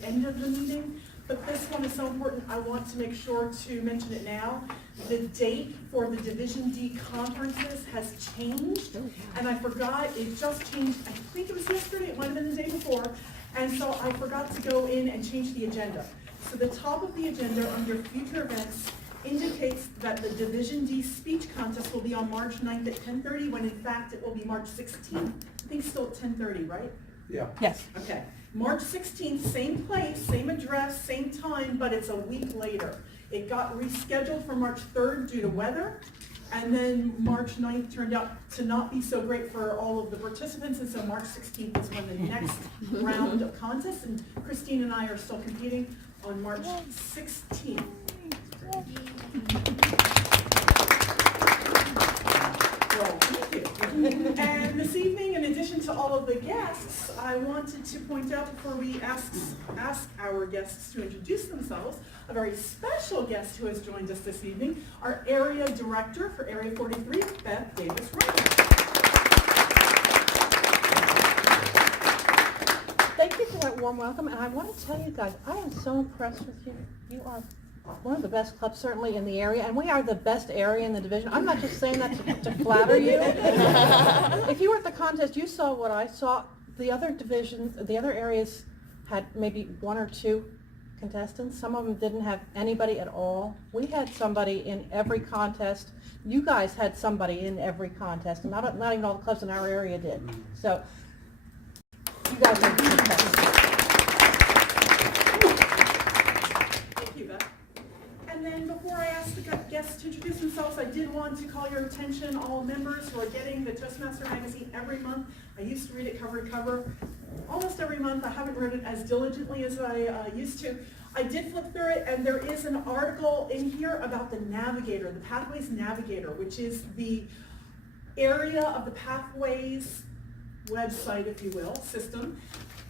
the end of the meeting, but this one is so important, I want to make sure to mention it now. The date for the Division D conferences has changed, and I forgot, it just changed, I think it was yesterday, it might have been the day before, and so I forgot to go in and change the agenda. So the top of the agenda under future events indicates that the Division D speech contest will be on March 9th at 10:30, when in fact it will be March 16th. I think still at 10:30, right? Yeah. Yes. Okay. March 16th, same place, same address, same time, but it's a week later. It got rescheduled for March 3rd due to weather, and then March 9th turned out to not be so great for all of the participants, and so March 16th is when the next round of contests, and Christine and I are still competing on March 16th. Well, thank you. And this evening, in addition to all of the guests, I wanted to point out before we ask our guests to introduce themselves, a very special guest who has joined us this evening, our Area Director for Area 43, Beth Davis-Ryan. Thank you for that warm welcome, and I want to tell you guys, I am so impressed with you. You are one of the best clubs certainly in the area, and we are the best area in the division. I'm not just saying that to flatter you. If you were at the contest, you saw what I saw. The other divisions, the other areas had maybe one or two contestants. Some of them didn't have anybody at all. We had somebody in every contest. You guys had somebody in every contest, and not even all the clubs in our area did. So you guys are the best. Thank you, Beth. And then before I ask the guests to introduce themselves, I did want to call your attention, all members who are getting the Toastmaster magazine every month. I used to read it cover to cover almost every month. I haven't read it as diligently as I used to. I did flip through it, and there is an article in here about the Navigator, the Pathways Navigator, which is the area of the Pathways website, if you will, system,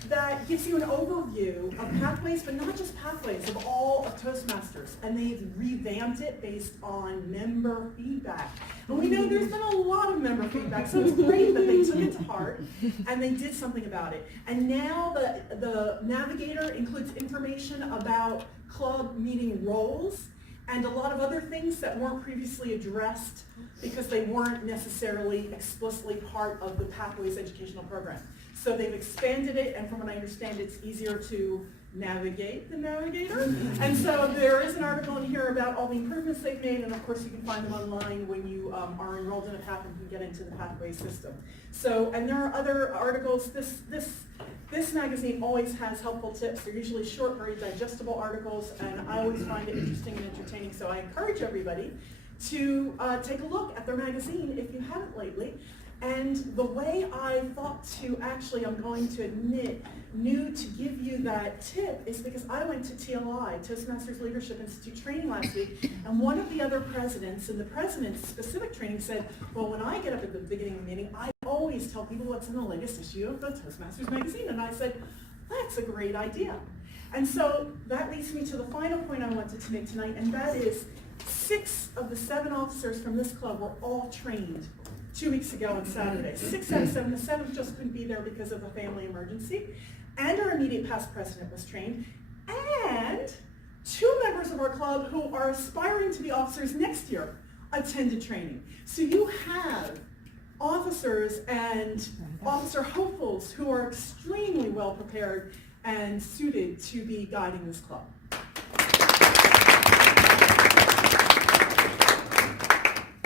that gives you an overview of pathways, but not just pathways, of all of Toastmasters. And they've revamped it based on member feedback. And we know there's been a lot of member feedback, so it's great that they took it to heart and they did something about it. And now the Navigator includes information about club meeting roles and a lot of other things that weren't previously addressed because they weren't necessarily explicitly part of the Pathways educational program. So they've expanded it, and from what I understand, it's easier to navigate the Navigator. And so there is an article in here about all the improvements they've made, and of course you can find them online when you are enrolled in a path and can get into the Pathways system. So, and there are other articles. This magazine always has helpful tips. They're usually short, very digestible articles, and I always find it interesting and entertaining. So I encourage everybody to take a look at their magazine if you haven't lately. And the way I thought to actually, I'm going to admit, knew to give you that tip is because I went to TLI, Toastmasters Leadership Institute training last week, and one of the other presidents in the president's specific training said, well, when I get up at the beginning of the meeting, I always tell people what's in the latest issue of the Toastmasters magazine. And I said, that's a great idea. And so that leads me to the final point I wanted to make tonight, and that is 6 of the 7 officers from this club were all trained 2 weeks ago on Saturday. 6 out of 7. The 7th just couldn't be there because of a family emergency. And our immediate past president was trained. And 2 members of our club who are aspiring to be officers next year attended training. So you have officers and officer hopefuls who are extremely well prepared and suited to be guiding this club.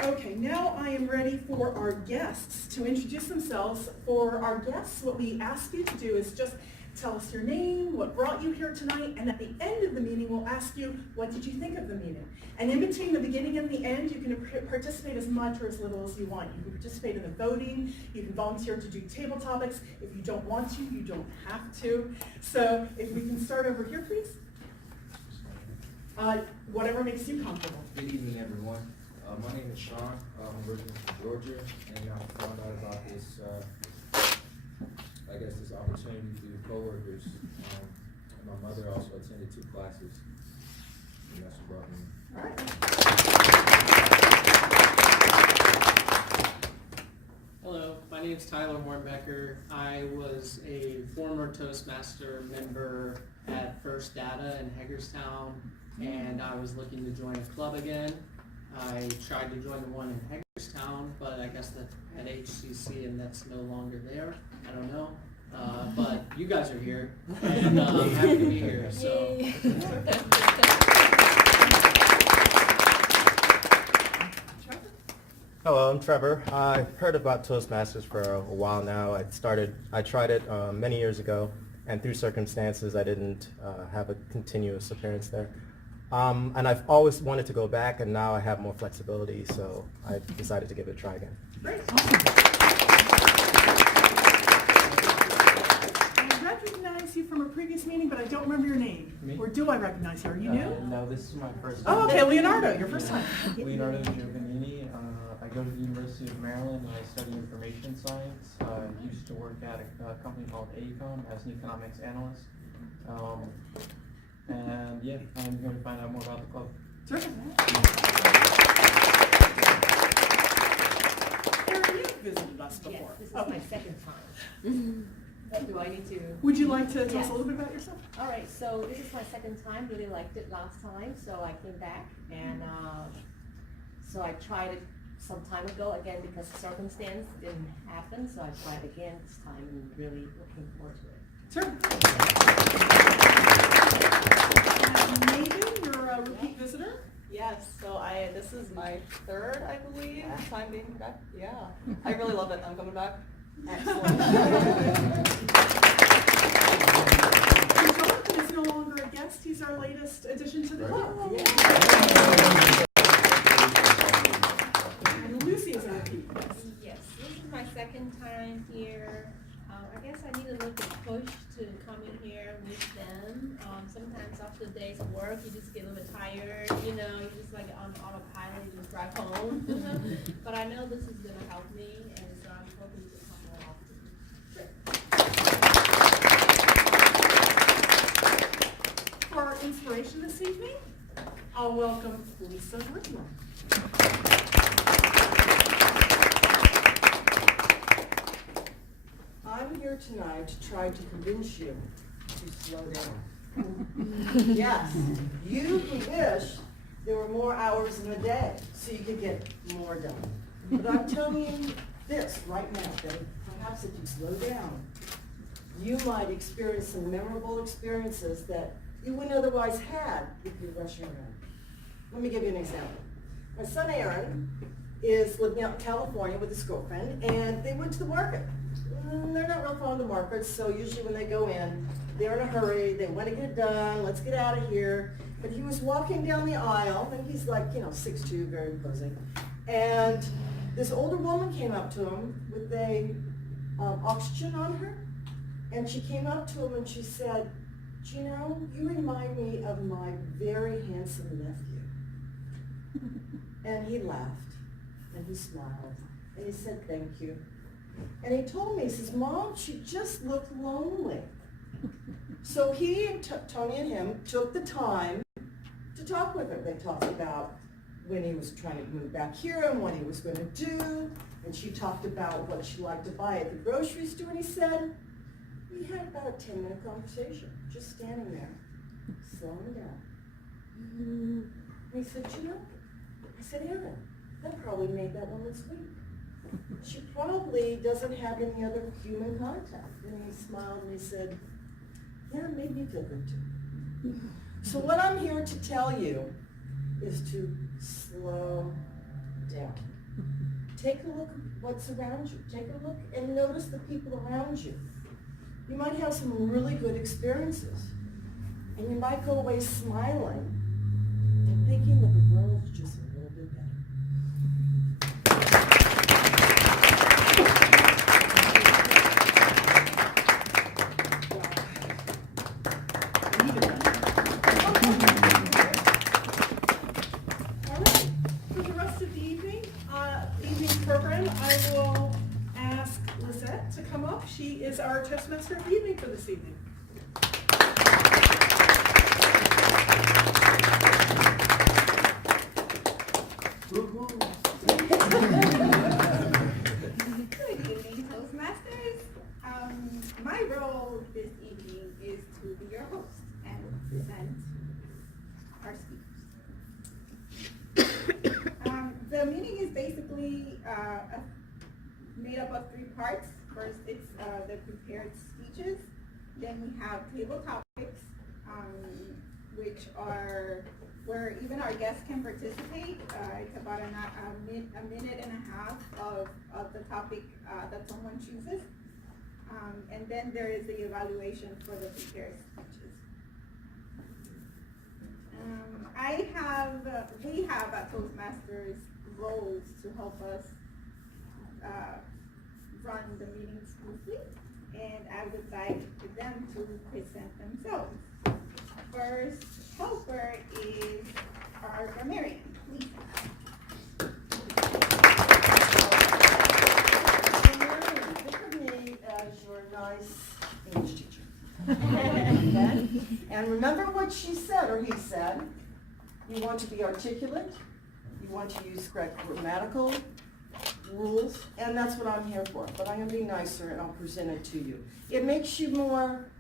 Okay, now I am ready for our guests to introduce themselves. For our guests, what we ask you to do is just tell us your name, what brought you here tonight, and at the end of the meeting, we'll ask you, what did you think of the meeting? And in between the beginning and the end, you can participate as much or as little as you want. You can participate in the voting, you can volunteer to do table topics. If you don't want to, you don't have to. So if we can start over here, please. Whatever makes you comfortable. Good evening, everyone. My name is Sean. I'm originally from Georgia, and I found out about this, this opportunity through coworkers. And my mother also attended 2 classes, and that's what brought me. All right. Hello, my name is Tyler Hornbecker. I was a former Toastmaster member at first data in Hagerstown, and I was looking to join a club again. I tried to join the one in Hagerstown, but I guess that at HCC, and that's no longer there. I don't know. But you guys are here, and I'm happy to be here. So. Hello, I'm Trevor. I've heard about Toastmasters for a while now. I tried it many years ago, and through circumstances I didn't have a continuous appearance there. And I've always wanted to go back, and now I have more flexibility, so I decided to give it a try again. Great. I recognize you from a previous meeting, but I don't remember your name. Me? Or do I recognize you? Are you new? No, this is my first Oh, time. okay, Leonardo, your first time. Leonardo Giovannini. I go to the University of Maryland and I study information science. I used to work at a company called AECOM as an economics analyst. And yeah, I'm here to find out more about the club. Terrific. Erin, you've visited us before. Yes, this is Okay. my second time. Do I need to? Would you like to tell us Yes. a little bit about yourself? All right, so this is my second time, really liked it last time, so I came back and, so I tried it some time ago again because circumstance didn't happen, so I tried again this time and really looking forward to it. Sure. Megan, you're a repeat visitor? Yes, so this is my third, I believe, time being back. Yeah, I really love it. I'm coming back. Excellent. And Jonathan is no longer a guest, he's our latest addition to the club. And Lucy is a repeat guest. Yes, this is my second time here. I guess I need a little bit push to come in here with them. Sometimes after the day's work, you just get a little bit tired, you know, you're just like on autopilot, you just drive home. But I know this is gonna help me, and so I'm hoping to come more often. For our inspiration this evening, I'll welcome Lisa Whitmore. I'm here tonight to try to convince you to slow down. Yes, you who wish there were more hours in a day so you could get more done. But I'm telling you this right now, that perhaps if you slow down, you might experience some memorable experiences that you wouldn't otherwise have if you're rushing around. Let me give you an example. My son Aaron is living out in California with his girlfriend, and they went to the market. They're not real fond of markets, so usually when they go in, they're in a hurry, they want to get it done, let's get out of here. But he was walking down the aisle, and he's like, 6'2", very imposing. And this older woman came up to him with a oxygen on her, and she came up to him and she said, you remind me of my very handsome nephew. And he laughed, and he smiled, and he said, thank you. And he told me, he says, Mom, she just looked lonely. So he and Tony and him took the time to talk with her. They talked about when he was trying to move back here and what he was going to do. And she talked about what she liked to buy at the grocery store. And he said, we had about a 10-minute conversation, just standing there, slowing down. And he said, I said, Aaron, that probably made that woman sweet. She probably doesn't have any other human contact. And he smiled and he said, yeah, it made me feel good too. So what I'm here to tell you is to slow down. Take a look at what's around you. Take a look and notice the people around you. You might have some really good experiences. And you might go away smiling and thinking that the world's just a little bit better. All right, for the rest of the evening's program, I will ask Lizette to come up. She is our Toastmaster of the evening for this evening. Good evening, Toastmasters. My role this evening is to be your host. And present our speakers. The meeting is basically made up of 3 parts. First, it's the prepared speeches. Then we have table topics, which are where even our guests can participate. It's about a minute and a half of the topic that someone chooses. And then there is the evaluation for the prepared speeches. We have at Toastmasters roles to help us run the meeting smoothly, and I would like for them to present themselves. First helper is our grammarian, please. Grammarian, think of me as your nice English teacher. Okay? And remember what she said or he said. You want to be articulate. You want to use correct grammatical rules, and that's what I'm here for. But I'm going to be nicer, and I'll present it to you. It makes you more,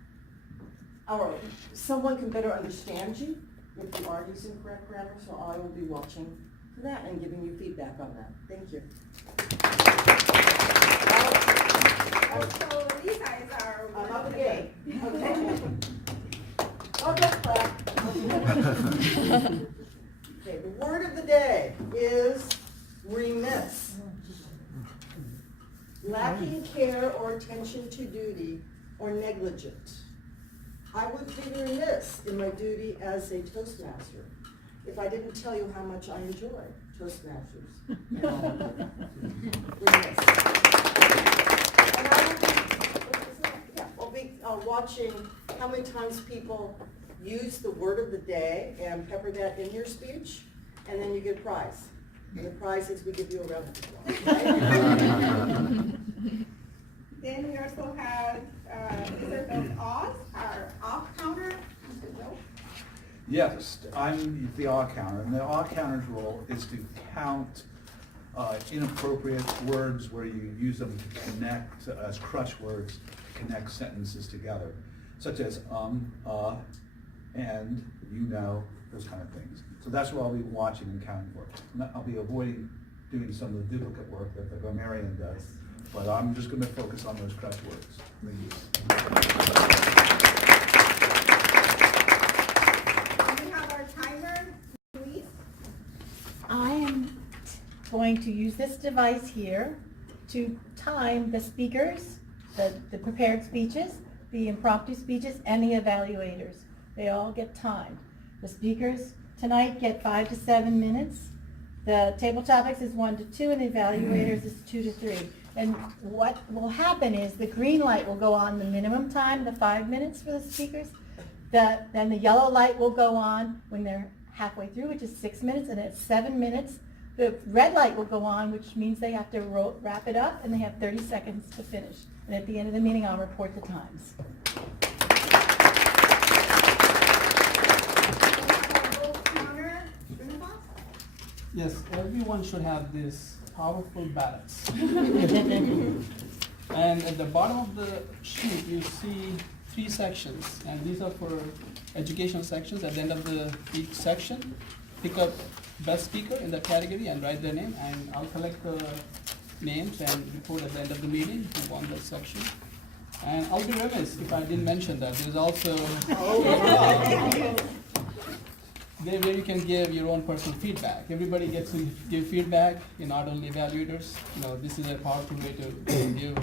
or someone can better understand you if you are using correct grammar, so I will be watching for that and giving you feedback on that. Thank you. So Lisa is our I'm word up of the again. day. Okay. I'll just clap. Okay, the word of the day is remiss. Lacking care or attention to duty or negligent. I would be remiss in my duty as a Toastmaster if I didn't tell you how much I enjoy Toastmasters. Remiss. And I'll be watching how many times people use the word of the day and pepper that in your speech, and then you get a prize. And the prize is we give you a round of applause. Then we also have Wizard of Oz, our off counter. Mr. Joe. Yes, I'm the awe counter, and the awe counter's role is to count inappropriate words where you use them to connect as crutch words, to connect sentences together, such as and, you know, those kind of things. So that's what I'll be watching and counting for. I'll be avoiding doing some of the duplicate work that the grammarian does, but I'm just going to focus on those crutch words. Thank you. We have our timer, Louise. I am going to use this device here to time the speakers, the prepared speeches, the impromptu speeches, and the evaluators. They all get timed. The speakers tonight get 5 to 7 minutes. The table topics is 1 to 2, and the evaluators is 2 to 3. And what will happen is the green light will go on the minimum time, the 5 minutes for the speakers. Then the yellow light will go on when they're halfway through, which is 6 minutes, and it's 7 minutes. The red light will go on, which means they have to wrap it up, and they have 30 seconds to finish. And at the end of the meeting, I'll report the times. Yes, everyone should have this powerful balance. And at the bottom of the sheet, you see 3 sections, and these are for educational sections. At the end of each section, pick up best speaker in the category and write their name, and I'll collect the names and report at the end of the meeting who won that section. And I'll be remiss if I didn't mention that there's also there where you can give your own personal feedback. Everybody gets to give feedback, not only evaluators. This is a powerful way to give.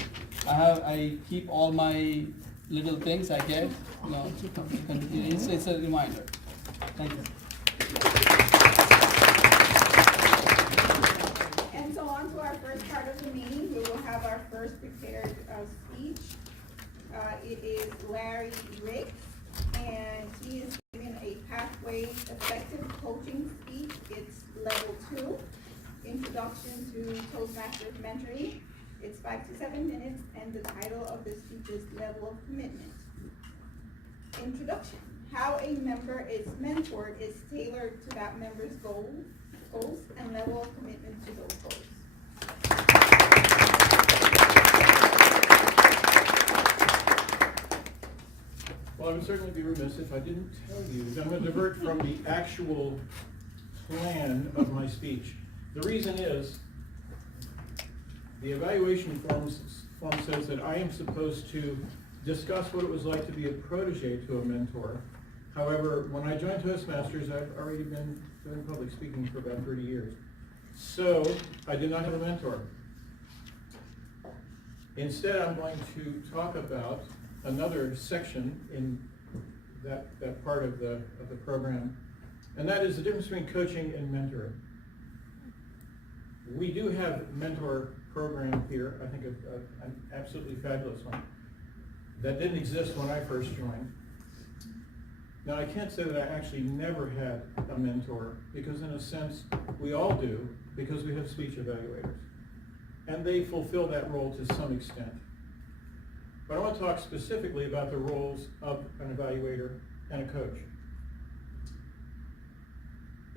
I keep all my little things I get. It's a reminder. Thank you. And so on to our first part of the meeting, we will have our first prepared speech. It is Larry Ricks, and he is giving a Pathway Effective Coaching speech. It's level 2, Introduction to Toastmasters Mentoring. It's 5 to 7 minutes, and the title of the speech is Level of Commitment. Introduction. How a member is mentored is tailored to that member's goals and level of commitment to those goals. Well, I would certainly be remiss if I didn't tell you that I'm going to divert from the actual plan of my speech. The reason is, the evaluation form says that I am supposed to discuss what it was like to be a protege to a mentor. However, when I joined Toastmasters, I've already been doing public speaking for about 30 years. So, I did not have a mentor. Instead, I'm going to talk about another section in that part of the program, and that is the difference between coaching and mentoring. We do have a mentor program here, I think an absolutely fabulous one, that didn't exist when I first joined. Now, I can't say that I actually never had a mentor, because in a sense, we all do, because we have speech evaluators. And they fulfill that role to some extent. But I want to talk specifically about the roles of an evaluator and a coach.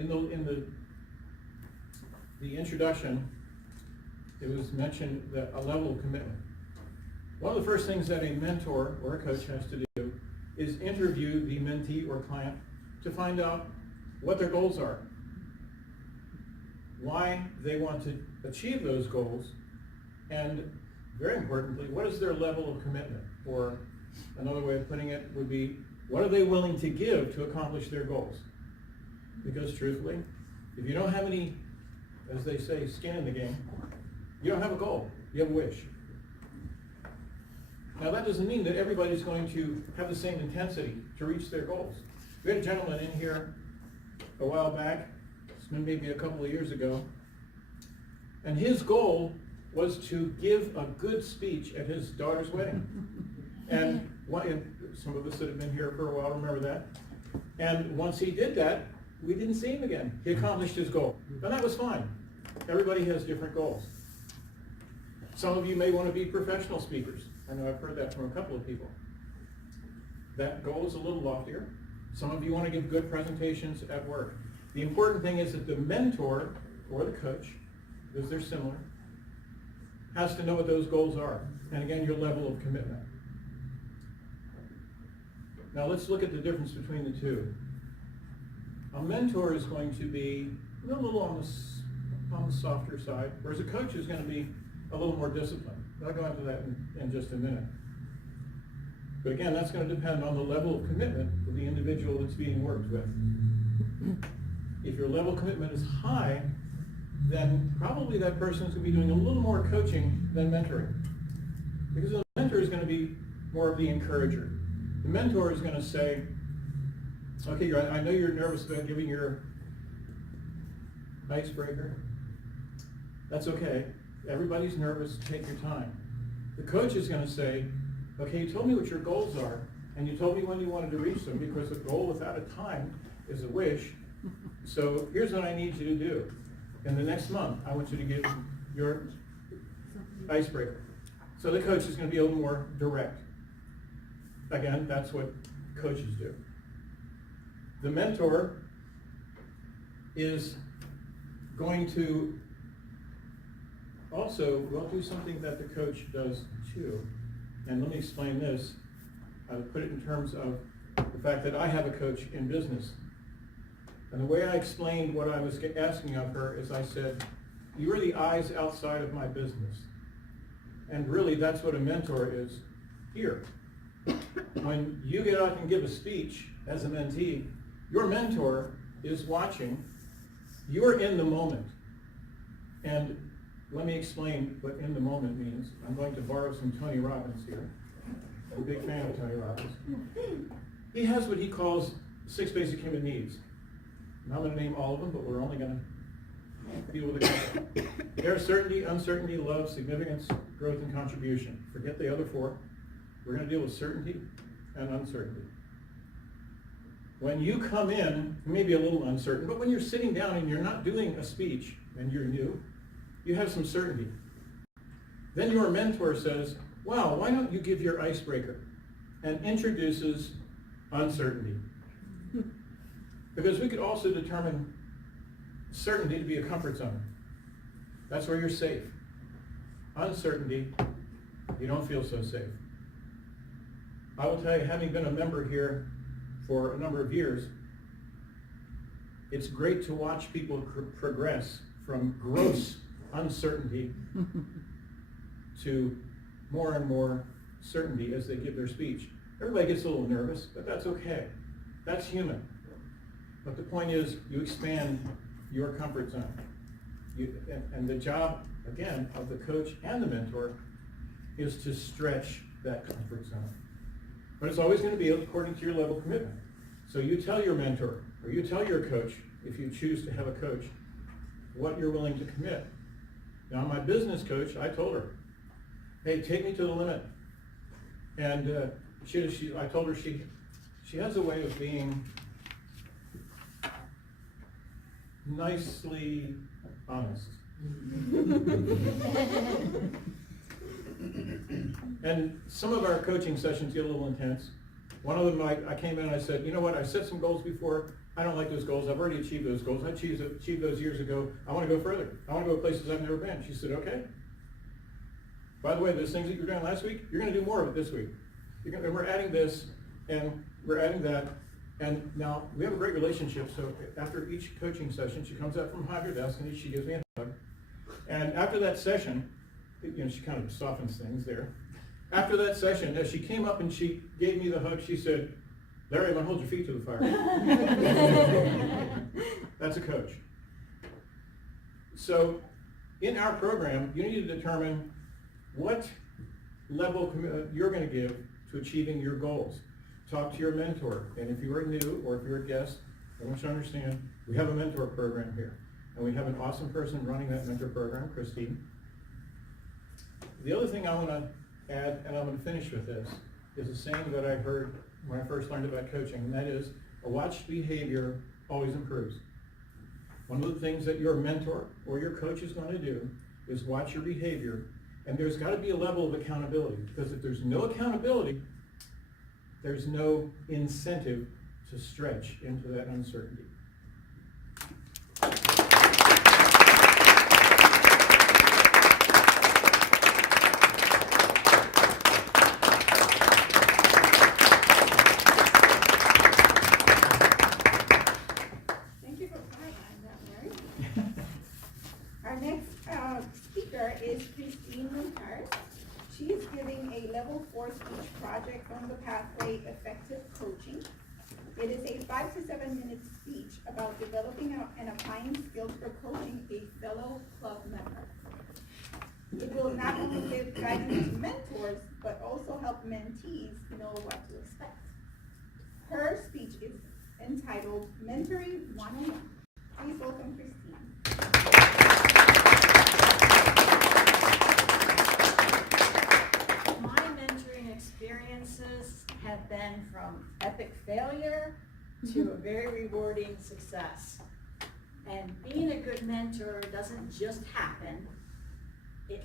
In the introduction, it was mentioned that a level of commitment. One of the first things that a mentor or a coach has to do is interview the mentee or client to find out what their goals are, why they want to achieve those goals, and very importantly, what is their level of commitment? Or another way of putting it would be, what are they willing to give to accomplish their goals? Because truthfully, if you don't have any, as they say, skin in the game, you don't have a goal, you have a wish. Now that doesn't mean that everybody's going to have the same intensity to reach their goals. We had a gentleman in here a while back, it's been maybe a couple of years ago, and his goal was to give a good speech at his daughter's wedding. And some of us that have been here for a while remember that. And once he did that, we didn't see him again. He accomplished his goal. And that was fine. Everybody has different goals. Some of you may want to be professional speakers. I know I've heard that from a couple of people. That goal is a little loftier. Some of you want to give good presentations at work. The important thing is that the mentor or the coach, because they're similar, has to know what those goals are. And again, your level of commitment. Now let's look at the difference between the two. A mentor is going to be a little on the softer side, whereas a coach is going to be a little more disciplined. I'll go into that in just a minute. But again, that's going to depend on the level of commitment of the individual that's being worked with. If your level of commitment is high, then probably that person's going to be doing a little more coaching than mentoring. Because the mentor is going to be more of the encourager. The mentor is going to say, okay, I know you're nervous about giving your icebreaker. That's okay. Everybody's nervous. Take your time. The coach is going to say, okay, you told me what your goals are, and you told me when you wanted to reach them, because a goal without a time is a wish. So here's what I need you to do. In the next month, I want you to give your icebreaker. So the coach is going to be a little more direct. Again, that's what coaches do. The mentor is going to also, well, do something that the coach does too. And let me explain this. I would put it in terms of the fact that I have a coach in business. And the way I explained what I was asking of her is I said, you are the eyes outside of my business. And really, that's what a mentor is here. When you get out and give a speech as a mentee, your mentor is watching. You're in the moment. And let me explain what in the moment means. I'm going to borrow some Tony Robbins here. I'm a big fan of Tony Robbins. He has what he calls 6 basic human needs. I'm not going to name all of them, but we're only going to deal with a couple. There are certainty, uncertainty, love, significance, growth, and contribution. Forget the other 4. We're going to deal with certainty and uncertainty. When you come in, you may be a little uncertain, but when you're sitting down and you're not doing a speech and you're new, you have some certainty. Then your mentor says, wow, why don't you give your icebreaker? And introduces uncertainty. Because we could also determine certainty to be a comfort zone. That's where you're safe. Uncertainty, you don't feel so safe. I will tell you, having been a member here for a number of years, it's great to watch people progress from gross uncertainty to more and more certainty as they give their speech. Everybody gets a little nervous, but that's okay. That's human. But the point is, you expand your comfort zone. And the job, again, of the coach and the mentor is to stretch that comfort zone. But it's always going to be according to your level of commitment. So you tell your mentor, or you tell your coach, if you choose to have a coach, what you're willing to commit. Now, my business coach, I told her, hey, take me to the limit. And I told her she has a way of being nicely honest. And some of our coaching sessions get a little intense. One of them, I came in and I said, you know what, I set some goals before. I don't like those goals. I've already achieved those goals. I achieved those years ago. I want to go further. I want to go places I've never been. She said, okay. By the way, those things that you were doing last week, you're going to do more of it this week. And we're adding this, and we're adding that. And now, we have a great relationship, so after each coaching session, she comes out from behind her desk and she gives me a hug. And after that session, she kind of softens things there. After that session, as she came up and she gave me the hug, she said, Larry, I'm going to hold your feet to the fire. That's a coach. So, in our program, you need to determine what level you're going to give to achieving your goals. Talk to your mentor, and if you are new or if you're a guest, I want you to understand, we have a mentor program here, and we have an awesome person running that mentor program, Christine. The other thing I want to add, and I'm going to finish with this, is a saying that I heard when I first learned about coaching, and that is, a watched behavior always improves. One of the things that your mentor or your coach is going to do is watch your behavior, and there's got to be a level of accountability, because if there's no accountability, there's no incentive to stretch into that uncertainty. Thank you for clarifying that, Mary. Our next speaker is Christine Montars. She is giving a level 4 speech project on the pathway Effective Coaching. It is a 5 to 7 minute speech about developing and applying skills for coaching a fellow club member. It will not only give guidance to mentors, but also help mentees know what to expect. Her speech is entitled Mentoring 101. Please welcome Christine. My mentoring experiences have been from epic failure to a very rewarding success. And being a good mentor doesn't just happen. You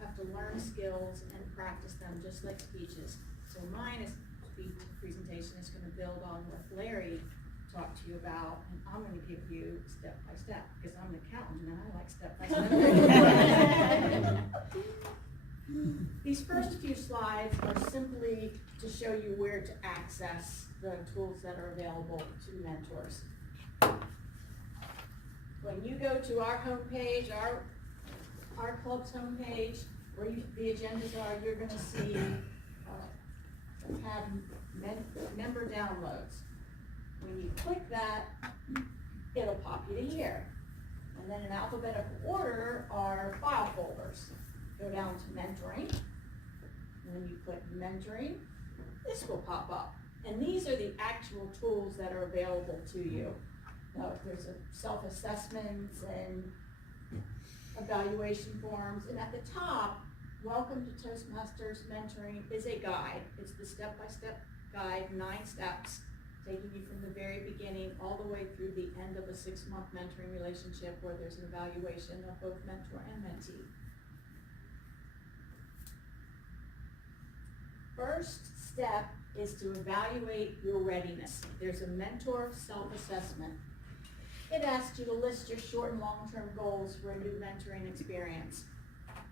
have to learn skills and practice them just like speeches. So mine presentation is going to build on what Larry talked to you about, and I'm going to give you step by step, because I'm an accountant and I like step by step. These first few slides are simply to show you where to access the tools that are available to mentors. When you go to our homepage, our club's homepage, where the agendas are, you're going to see tab member downloads. When you click that, it'll pop you to here. And then in alphabetical order are file folders. Go down to mentoring. And when you click mentoring, this will pop up. And these are the actual tools that are available to you. Now, there's a self-assessments and evaluation forms. And at the top, Welcome to Toastmasters Mentoring is a guide. It's the step-by-step guide, 9 steps, taking you from the very beginning all the way through the end of a 6-month mentoring relationship where there's an evaluation of both mentor and mentee. First step is to evaluate your readiness. There's a mentor self-assessment. It asks you to list your short and long-term goals for a new mentoring experience.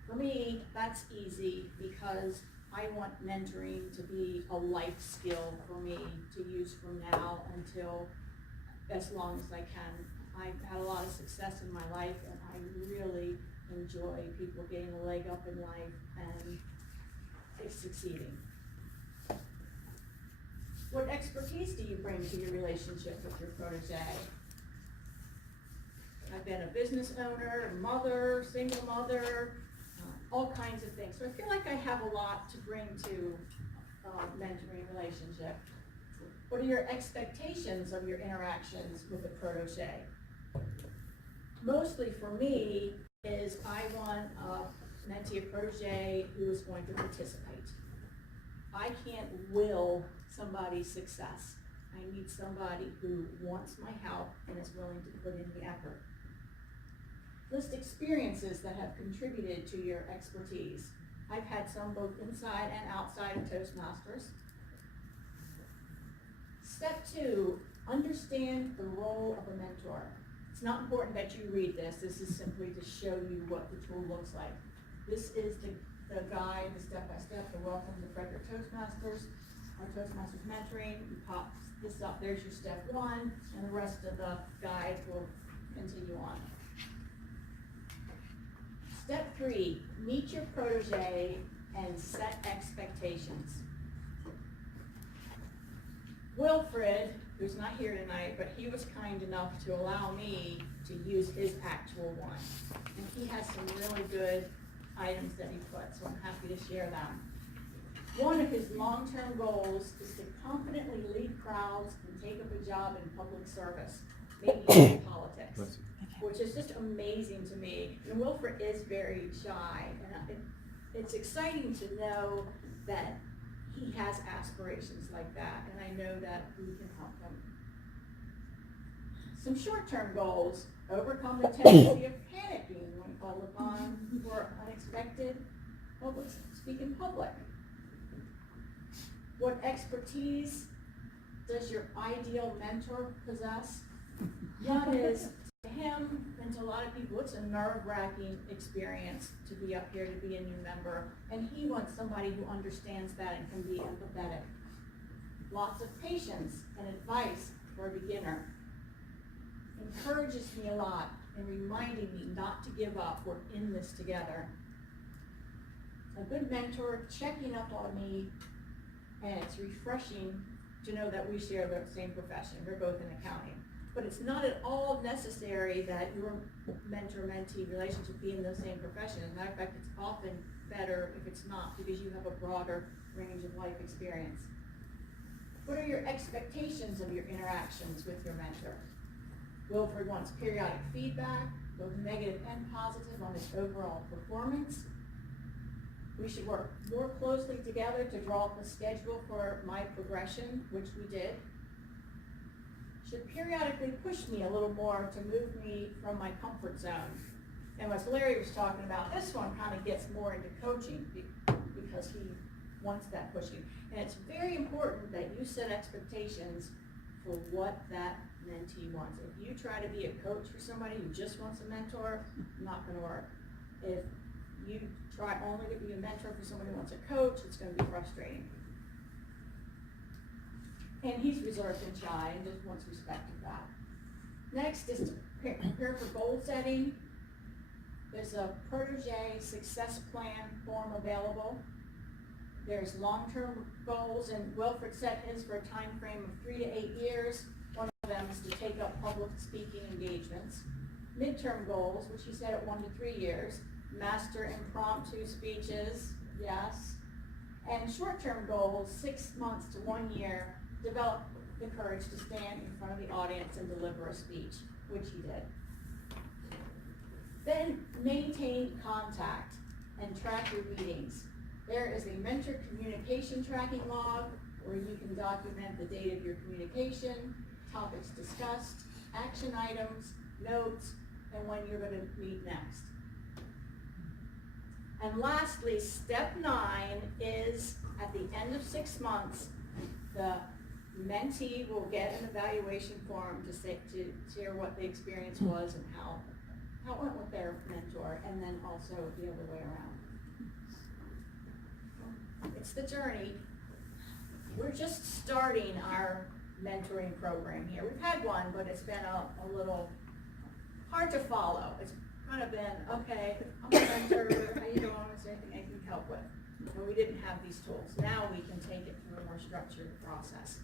For me, that's easy because I want mentoring to be a life skill for me to use from now until as long as I can. I've had a lot of success in my life, and I really enjoy people getting a leg up in life and succeeding. What expertise do you bring to your relationship with your protege? I've been a business owner, mother, single mother, all kinds of things. So I feel like I have a lot to bring to a mentoring relationship. What are your expectations of your interactions with a protege? Mostly for me is I want a mentee, a protege who is going to participate. I can't will somebody's success. I need somebody who wants my help and is willing to put in the effort. List experiences that have contributed to your expertise. I've had some both inside and outside of Toastmasters. Step 2, understand the role of a mentor. It's not important that you read this. This is simply to show you what the tool looks like. This is the guide, the step-by-step, the welcome to Frederick Toastmasters, our Toastmasters mentoring. You pop this up, there's your step 1, and the rest of the guide will continue on. Step 3, meet your protege and set expectations. Wilfred, who's not here tonight, but he was kind enough to allow me to use his actual one. And he has some really good items that he put, so I'm happy to share them. One of his long-term goals is to confidently lead crowds and take up a job in public service, maybe in politics, which is just amazing to me. And Wilfred is very shy, and it's exciting to know that he has aspirations like that, and I know that we can help him. Some short-term goals: overcome the tendency of panicking when called upon for unexpected speak in public. What expertise does your ideal mentor possess? One is, to him and to a lot of people, it's a nerve-wracking experience to be up here, to be a new member, and he wants somebody who understands that and can be empathetic. Lots of patience and advice for a beginner. Encourages me a lot and reminding me not to give up. We're in this together. A good mentor checking up on me, and it's refreshing to know that we share the same profession. We're both in accounting. But it's not at all necessary that your mentor-mentee relationship be in the same profession. As a matter of fact, it's often better if it's not, because you have a broader range of life experience. What are your expectations of your interactions with your mentor? Wilfred wants periodic feedback, both negative and positive, on his overall performance. We should work more closely together to draw up a schedule for my progression, which we did. Should periodically push me a little more to move me from my comfort zone. And as Larry was talking about, this one kind of gets more into coaching because he wants that pushing. And it's very important that you set expectations for what that mentee wants. If you try to be a coach for somebody who just wants a mentor, not going to work. If you try only to be a mentor for somebody who wants a coach, it's going to be frustrating. And he's reserved and shy and just wants respect of that. Next is to prepare for goal setting. There's a protege success plan form available. There's long-term goals, and Wilfred set his for a time frame of 3 to 8 years. One of them is to take up public speaking engagements. Midterm goals, which he set at 1 to 3 years. Master impromptu speeches, yes. And short-term goals, 6 months to 1 year. Develop the courage to stand in front of the audience and deliver a speech, which he did. Then maintain contact and track your meetings. There is a mentor communication tracking log where you can document the date of your communication, topics discussed, action items, notes, and when you're going to meet next. And lastly, step 9 is at the end of 6 months, the mentee will get an evaluation form to share what the experience was and how it went with their mentor, and then also the other way around. it's the journey. We're just starting our mentoring program here. We've had one, but it's been a little hard to follow. It's kind of been, okay, I'm a mentor, how you doing, is there anything I can help with? And we didn't have these tools. Now we can take it through a more structured process.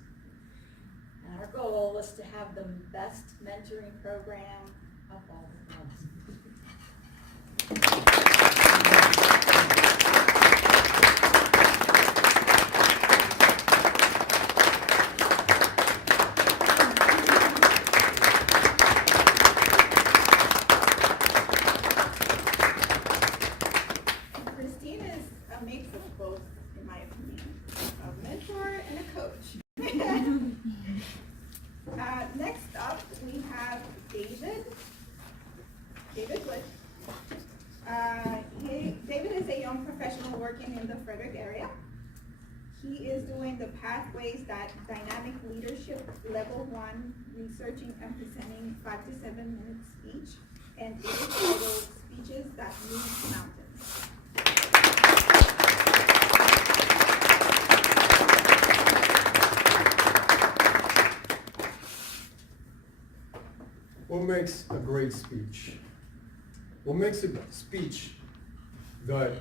And our goal is to have the best mentoring program of all the clubs. Christine is a mix of both, in my opinion, a mentor and a coach. Next up, we have David Wood. David is a young professional working in the Frederick area. He is doing the Pathways that Dynamic Leadership Level 1, researching and presenting 5 to 7 minutes each, and it is titled Speeches That Move Mountains. What makes a great speech? What makes a speech that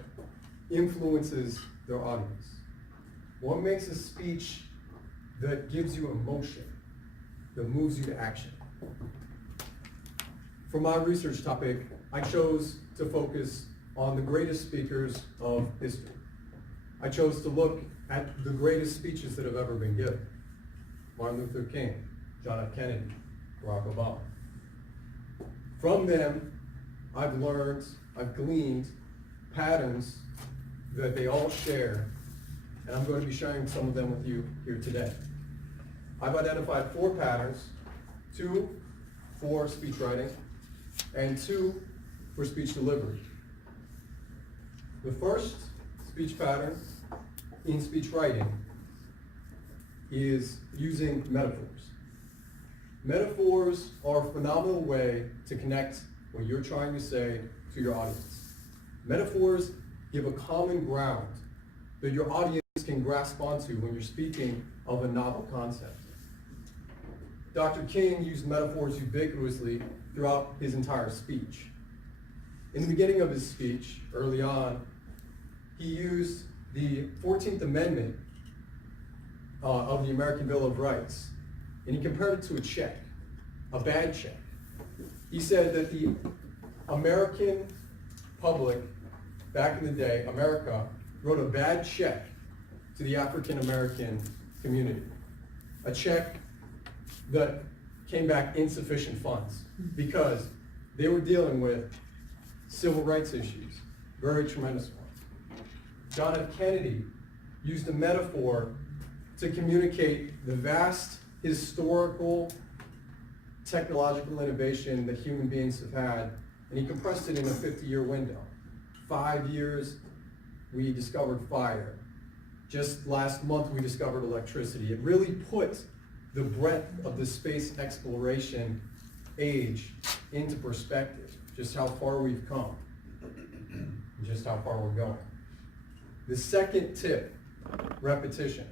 influences their audience? What makes a speech that gives you emotion, that moves you to action? For my research topic, I chose to focus on the greatest speakers of history. I chose to look at the greatest speeches that have ever been given. Martin Luther King, John F. Kennedy, Barack Obama. From them, I've learned, I've gleaned patterns that they all share, and I'm going to be sharing some of them with you here today. I've identified 4 patterns, 2 for speech writing, and 2 for speech delivery. The first speech pattern in speech writing is using metaphors. Metaphors are a phenomenal way to connect what you're trying to say to your audience. Metaphors give a common ground that your audience can grasp onto when you're speaking of a novel concept. Dr. King used metaphors ubiquitously throughout his entire speech. In the beginning of his speech, early on, he used the 14th Amendment of the American Bill of Rights, and he compared it to a check, a bad check. He said that the American public, back in the day, America, wrote a bad check to the African American community. A check that came back insufficient funds because they were dealing with civil rights issues, very tremendous ones. John F. Kennedy used a metaphor to communicate the vast historical, technological innovation that human beings have had, and he compressed it in a 50-year window. 5 years, we discovered fire. Just last month, we discovered electricity. It really put the breadth of the space exploration age into perspective, just how far we've come, and just how far we're going. The second tip, repetition.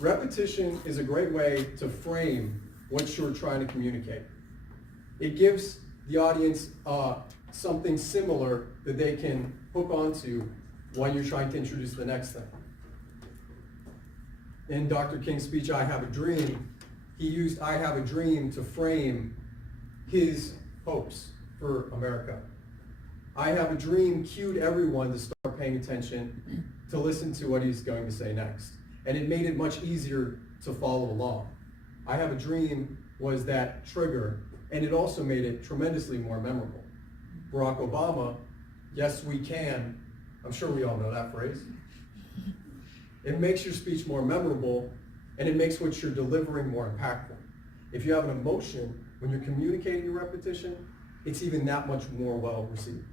Repetition is a great way to frame what you're trying to communicate. It gives the audience something similar that they can hook onto when you're trying to introduce the next thing. In Dr. King's speech, I Have a Dream, he used I Have a Dream to frame his hopes for America. I Have a Dream cued everyone to start paying attention to listen to what he's going to say next. And it made it much easier to follow along. I Have a Dream was that trigger, and it also made it tremendously more memorable. Barack Obama, yes we can, I'm sure we all know that phrase. It makes your speech more memorable, and it makes what you're delivering more impactful. If you have an emotion, when you're communicating your repetition, it's even that much more well received.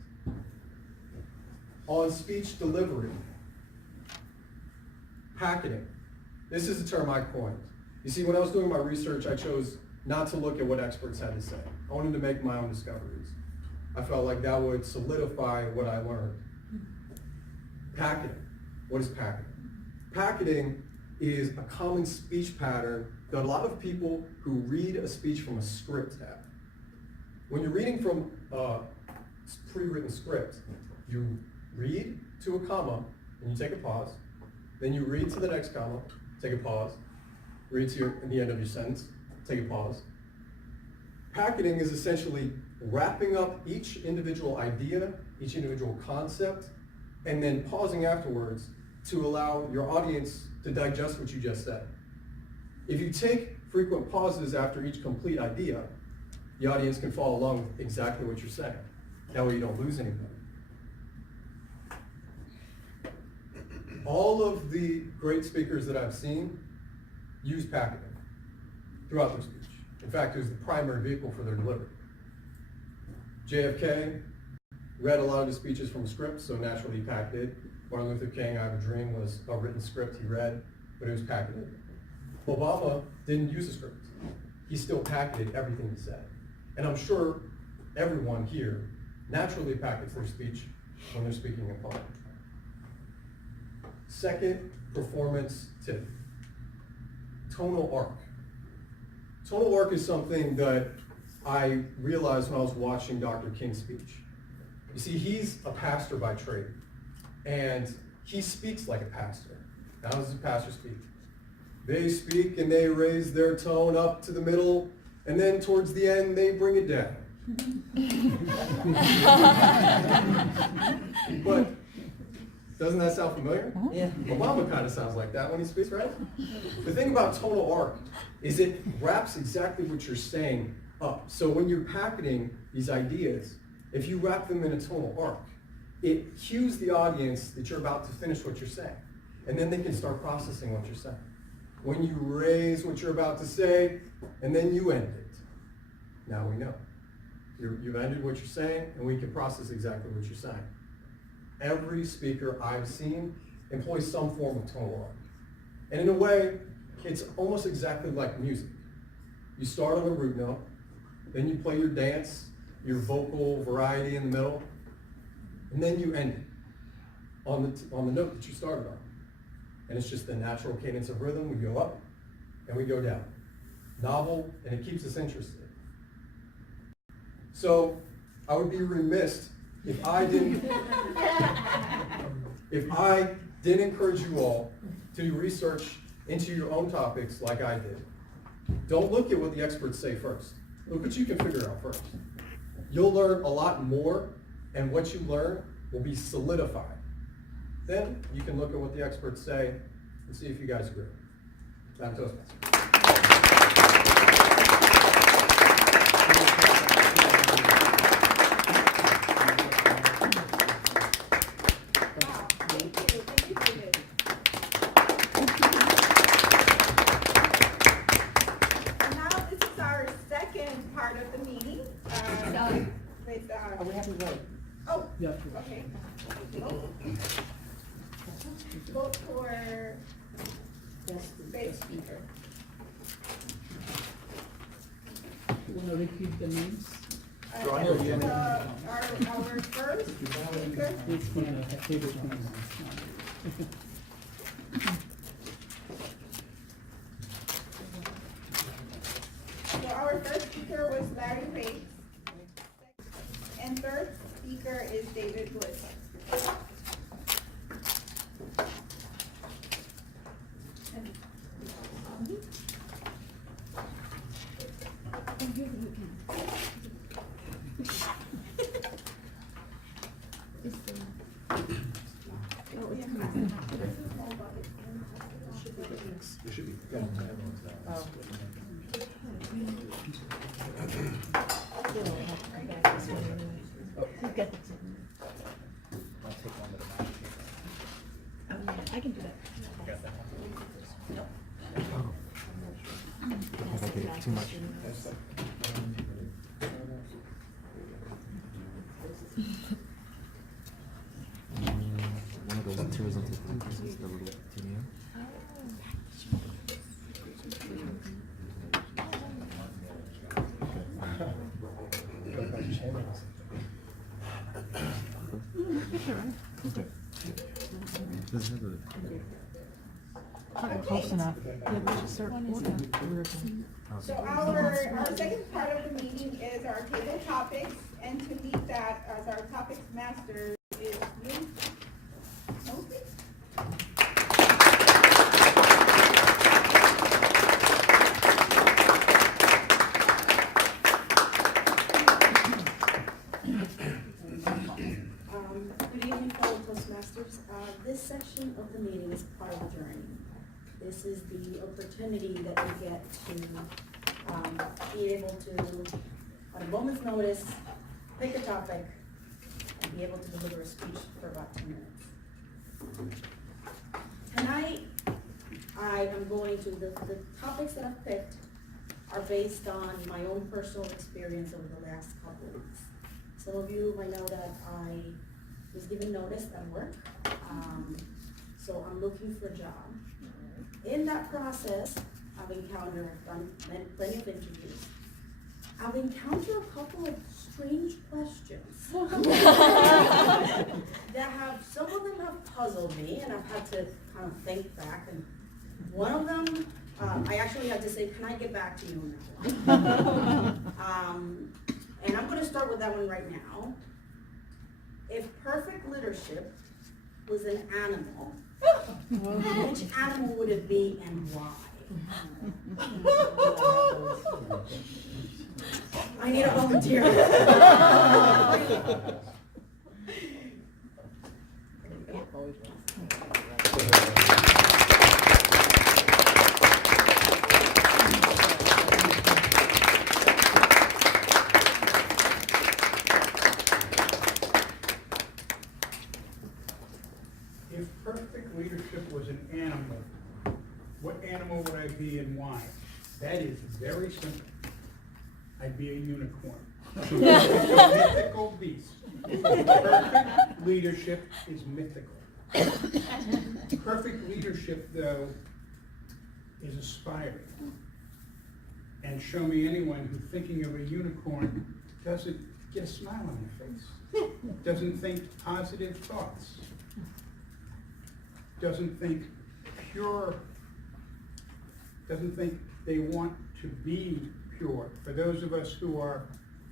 On speech delivery, packeting. This is a term I coined. You see, when I was doing my research, I chose not to look at what experts had to say. I wanted to make my own discoveries. I felt like that would solidify what I learned. Packeting. what is packeting? Packeting is a common speech pattern that a lot of people who read a speech from a script have. When you're reading from a pre-written script, you read to a comma, and you take a pause, then you read to the next comma, take a pause, read to the end of your sentence, take a pause. Packeting is essentially wrapping up each individual idea, each individual concept, and then pausing afterwards to allow your audience to digest what you just said. If you take frequent pauses after each complete idea, the audience can follow along with exactly what you're saying. That way you don't lose anybody. All of the great speakers that I've seen use packeting throughout their speech. In fact, it was the primary vehicle for their delivery. JFK read a lot of his speeches from a script, so naturally he packeted. Martin Luther King, I Have a Dream was a written script he read, but it was packeted. Obama didn't use a script. He still packeted everything he said. And I'm sure everyone here naturally packets their speech when they're speaking in public. Second performance tip, tonal arc. Tonal arc is something that I realized when I was watching Dr. King's speech. You see, he's a pastor by trade, and he speaks like a pastor. How does a pastor speak? They speak and they raise their tone up to the middle, and then towards the end, they bring it down. But doesn't that sound familiar? Yeah. Obama kind of sounds like that when he speaks, right? The thing about tonal arc is it wraps exactly what you're saying up. So when you're packeting these ideas, if you wrap them in a tonal arc, it cues the audience that you're about to finish what you're saying. And then they can start processing what you're saying. When you raise what you're about to say, and then you end it. Now we know. You've ended what you're saying, and we can process exactly what you're saying. Every speaker I've seen employs some form of tonal arc. And in a way, it's almost exactly like music. You start on a root note, then you play your dance, your vocal variety in the middle, and then you end it on the note that you started on. And it's just the natural cadence of rhythm. We go up and we go down. Novel, and it keeps us interested. So I would be remiss if I didn't encourage you all to do research into your own topics like I did. Don't look at what the experts say first. Look what you can figure out first. You'll learn a lot more, and what you learn will be solidified. Then you can look at what the experts say and see if you guys agree. Madam Toastmaster. Oh, okay. Vote for best speaker. You want to repeat the names? Our first speaker. It's fine, take it from So our first speaker was Larry Riggs. And third speaker is David Bliss. There should be. I can do that. Too much. One of those tourism tickets, the little TVM. Okay. Close enough. Yeah, we should start working. So our second part of the meeting is our table topics, and to lead that as our topics master is you. Mosby? Good evening, fellow Toastmasters. This section of the meeting is part of the journey. This is the opportunity that we get to be able to, on a moment's notice, pick a topic and be able to deliver a speech for about 10 minutes. Tonight, I am going to, the topics that I've picked are based on my own personal experience over the last couple of weeks. Some of you might know that I was given notice at work, so I'm looking for a job. In that process, I've done plenty of interviews. I've encountered a couple of strange questions that some of them have puzzled me, and I've had to kind of think back. And one of them, I actually had to say, can I get back to you on that one? And I'm going to start with that one right now. If perfect leadership was an animal, which animal would it be and why? I need a volunteer. If perfect leadership was an animal, what animal would I be and why? That is very simple. I'd be a unicorn. It's a mythical beast. Perfect leadership is mythical. Perfect leadership, though, is aspiring. And show me anyone who, thinking of a unicorn, doesn't get a smile on their face, doesn't think positive thoughts, doesn't think pure, doesn't think they want to be pure. For those of us who are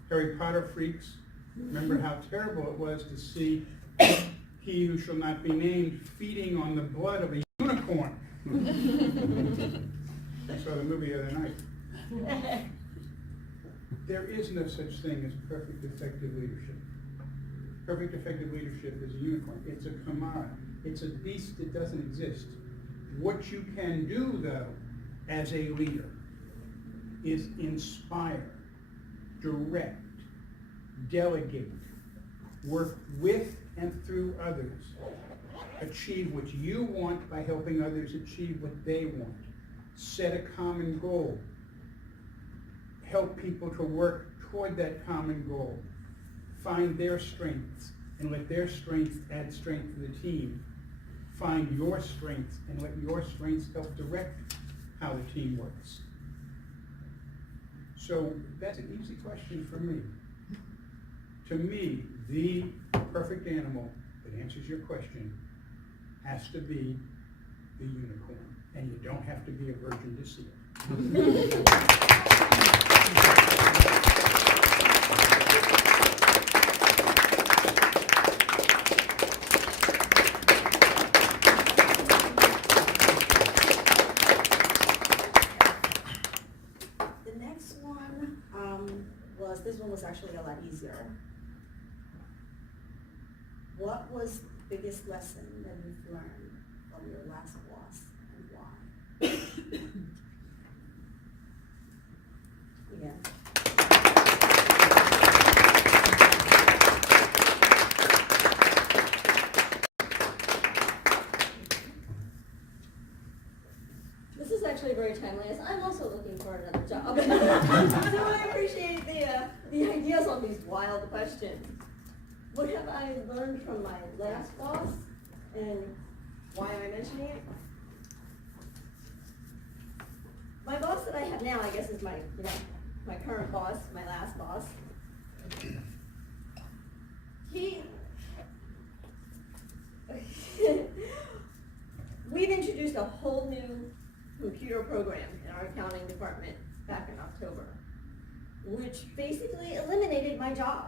Harry Potter freaks, remember how terrible it was to see he who shall not be named feeding on the blood of a unicorn. I saw the movie the other night. There is no such thing as perfect effective leadership. Perfect effective leadership is a unicorn. It's a chimera. It's a beast that doesn't exist. What you can do, though, as a leader, is inspire, direct, delegate, work with and through others, achieve what you want by helping others achieve what they want, set a common goal, help people to work toward that common goal, find their strengths and let their strengths add strength to the team, find your strengths and let your strengths help direct how the team works. So that's an easy question for me. To me, the perfect animal that answers your question has to be the unicorn, and you don't have to be a virgin to see it. This one was actually a lot easier. What was the biggest lesson that you've learned from your last boss and why? Again. This is actually very timely, as I'm also looking for another job. So I appreciate the ideas on these wild questions. What have I learned from my last boss, and why am I mentioning it? My boss that I have now, I guess, is my current boss, my last boss. we've introduced a whole new computer program in our accounting department back in October, which basically eliminated my job.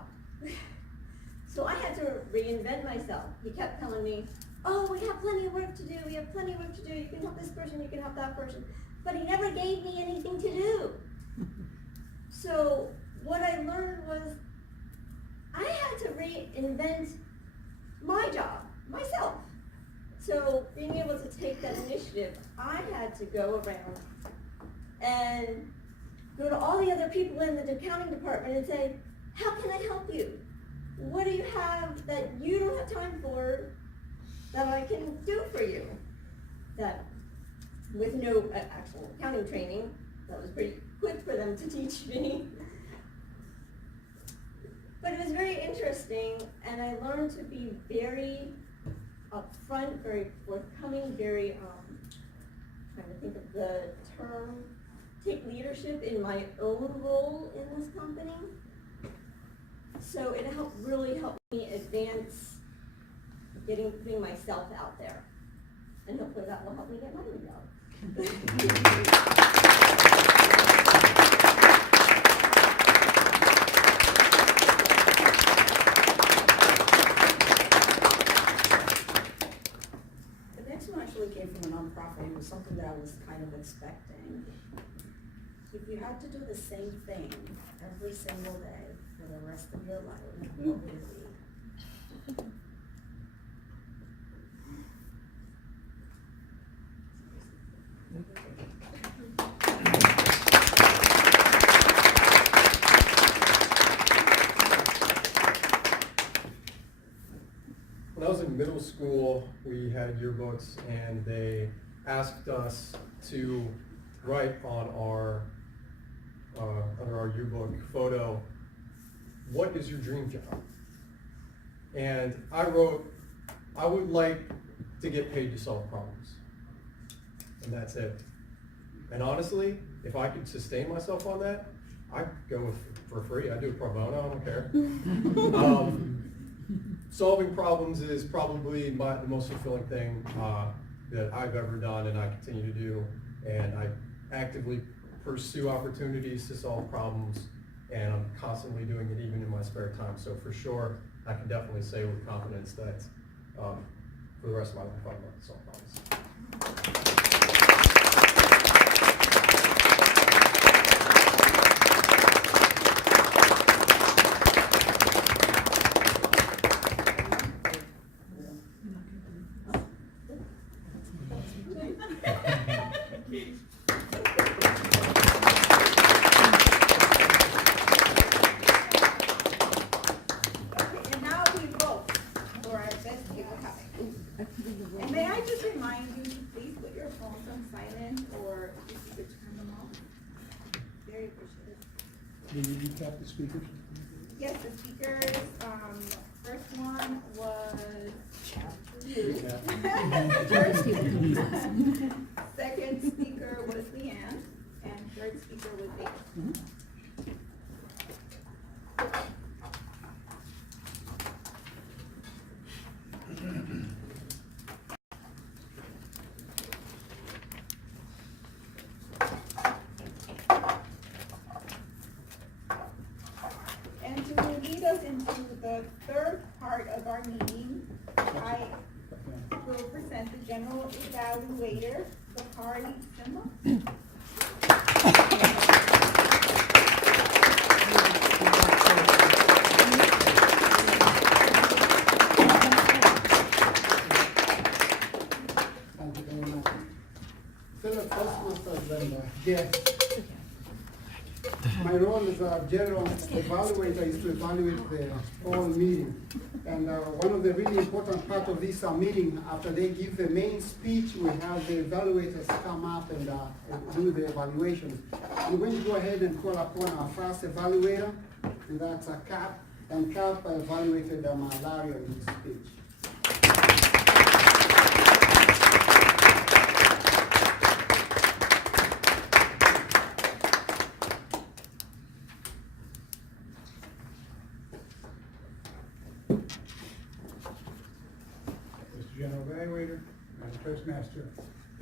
So I had to reinvent myself. He kept telling me, oh, we have plenty of work to do, we have plenty of work to do, you can help this person, you can help that person. But he never gave me anything to do. So what I learned was I had to reinvent my job, myself. So being able to take that initiative, I had to go around and go to all the other people in the accounting department and say, how can I help you? What do you have that you don't have time for that I can do for you? That with no actual accounting training, that was pretty quick for them to teach me. But it was very interesting, and I learned to be very upfront, very forthcoming, very, trying to think of the term, take leadership in my own role in this company. So it really helped me advance putting myself out there. And hopefully that will help me get my new job. The next one actually came from a nonprofit. It was something that I was kind of expecting. If you had to do the same thing every single day for the rest of your life, what would it be? When I was in middle school, we had yearbooks, and they asked us to write on our under our yearbook photo, what is your dream job? And I wrote, I would like to get paid to solve problems. And that's it. And honestly, if I could sustain myself on that, I'd go for free. I'd do it pro bono, I don't care. Solving problems is probably the most fulfilling thing that I've ever done and I continue to do. And I actively pursue opportunities to solve problems, and I'm constantly doing it even in my spare time. So for sure, I can definitely say with confidence that for the rest of my life, I'd love to solve problems. And now we vote for our best people coming. And may I just remind you to please put your phones on silent, or if you could turn them off. Very appreciative. Did you recap the speakers? Yes, the speakers, first one was you. Second speaker was Leanne, and third speaker was Dave. And to lead us into the third part of our meeting, I will present the general evaluator, Bakari Simba. Thank you very much. Fellow Toastmasters and guests, my role as a general evaluator is to evaluate the whole meeting. And one of the really important part of this meeting, after they give the main speech, we have the evaluators come up and do the evaluation. I'm going to go ahead and call upon our first evaluator, and that's Cap. And Cap evaluated Larry on his speech. Mr. General Evaluator, Madam Toastmaster,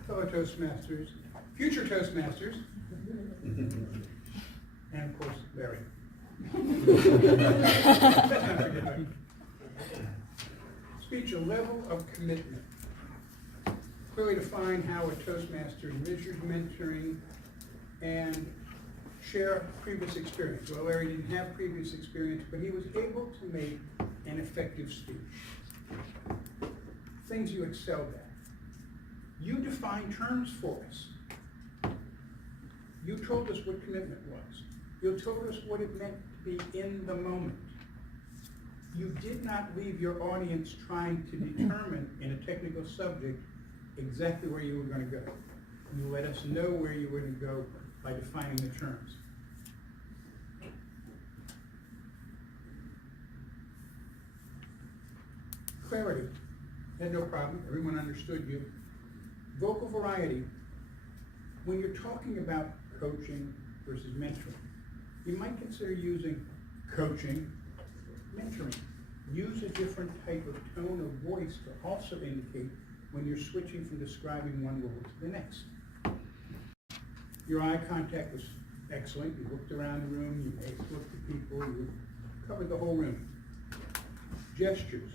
fellow Toastmasters, future Toastmasters, and of course, Larry. Speech, a level of commitment. Clearly define how a Toastmaster measures mentoring and share previous experience. Well, Larry didn't have previous experience, but he was able to make an effective speech. Things you excelled at. You defined terms for us. You told us what commitment was. You told us what it meant to be in the moment. You did not leave your audience trying to determine in a technical subject exactly where you were going to go. You let us know where you were going to go by defining the terms. Clarity. Had no problem. Everyone understood you. Vocal variety. When you're talking about coaching versus mentoring, you might consider using coaching, mentoring. Use a different type of tone of voice to also indicate when you're switching from describing one role to the next. Your eye contact was excellent. You looked around the room, you looked at people, you covered the whole room. Gestures.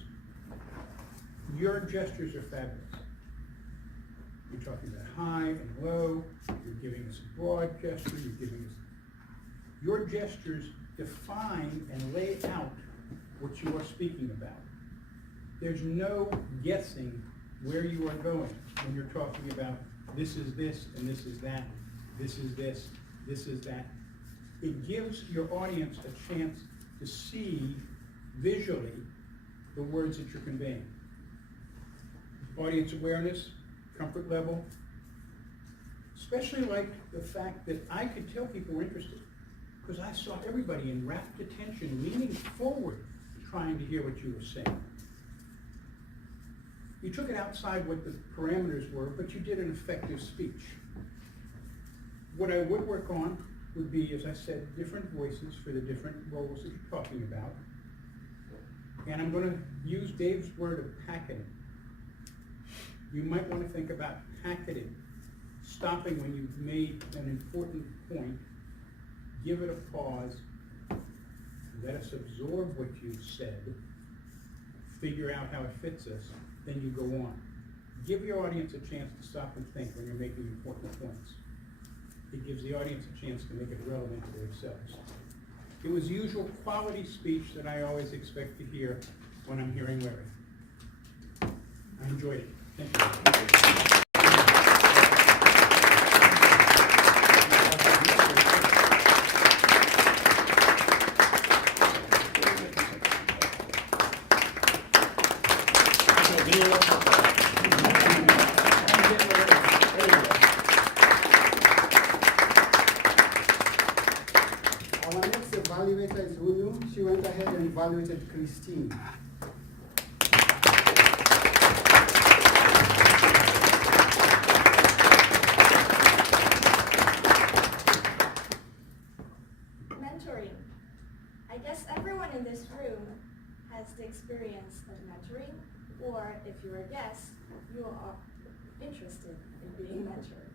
Your gestures are fabulous. You're talking about high and low. You're giving us a broad gesture. You're giving us... Your gestures define and lay out what you are speaking about. There's no guessing where you are going when you're talking about this is this and this is that, this is this, this is that. It gives your audience a chance to see visually the words that you're conveying. Audience awareness, comfort level, especially like the fact that I could tell people were interested because I saw everybody in rapt attention leaning forward trying to hear what you were saying. You took it outside what the parameters were, but you did an effective speech. What I would work on would be, as I said, different voices for the different roles that you're talking about. And I'm going to use Dave's word of packeting. You might want to think about packeting, stopping when you've made an important point, give it a pause, let us absorb what you've said, figure out how it fits us, then you go on. Give your audience a chance to stop and think when you're making important points. It gives the audience a chance to make it relevant to themselves. It was usual quality speech that I always expect to hear when I'm hearing Larry. I enjoyed it. Thank you. Our next evaluator is Hulu. She went ahead and evaluated Christine. Mentoring. I guess everyone in this room has the experience of mentoring, or if you're a guest, you are interested in being mentored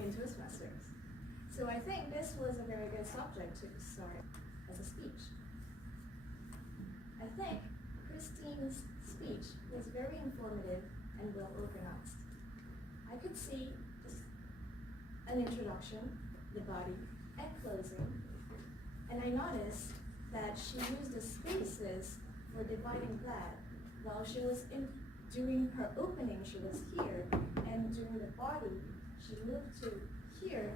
in Toastmasters. So I think this was a very good subject to start as a speech. I think Christine's speech was very informative and well organized. I could see an introduction, the body, and closing, and I noticed that she used the spaces for dividing that. While she was doing her opening, she was here, and during the body, she moved to here,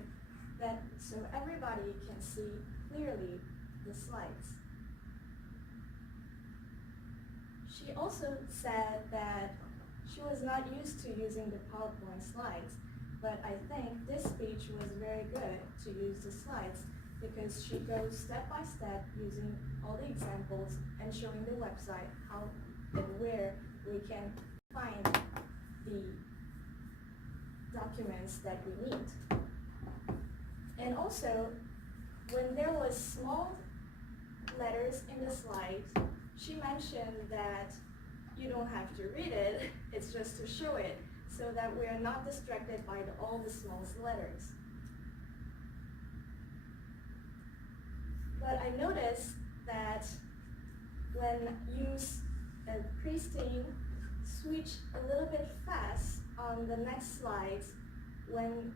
that so everybody can see clearly the slides. She also said that she was not used to using the PowerPoint slides, but I think this speech was very good to use the slides because she goes step by step using all the examples and showing the website how and where we can find the documents that we need. And also, when there was small letters in the slide, she mentioned that you don't have to read it, it's just to show it. so that we are not distracted by all the smallest letters. But I noticed that when Christine switch a little bit fast on the next slides, when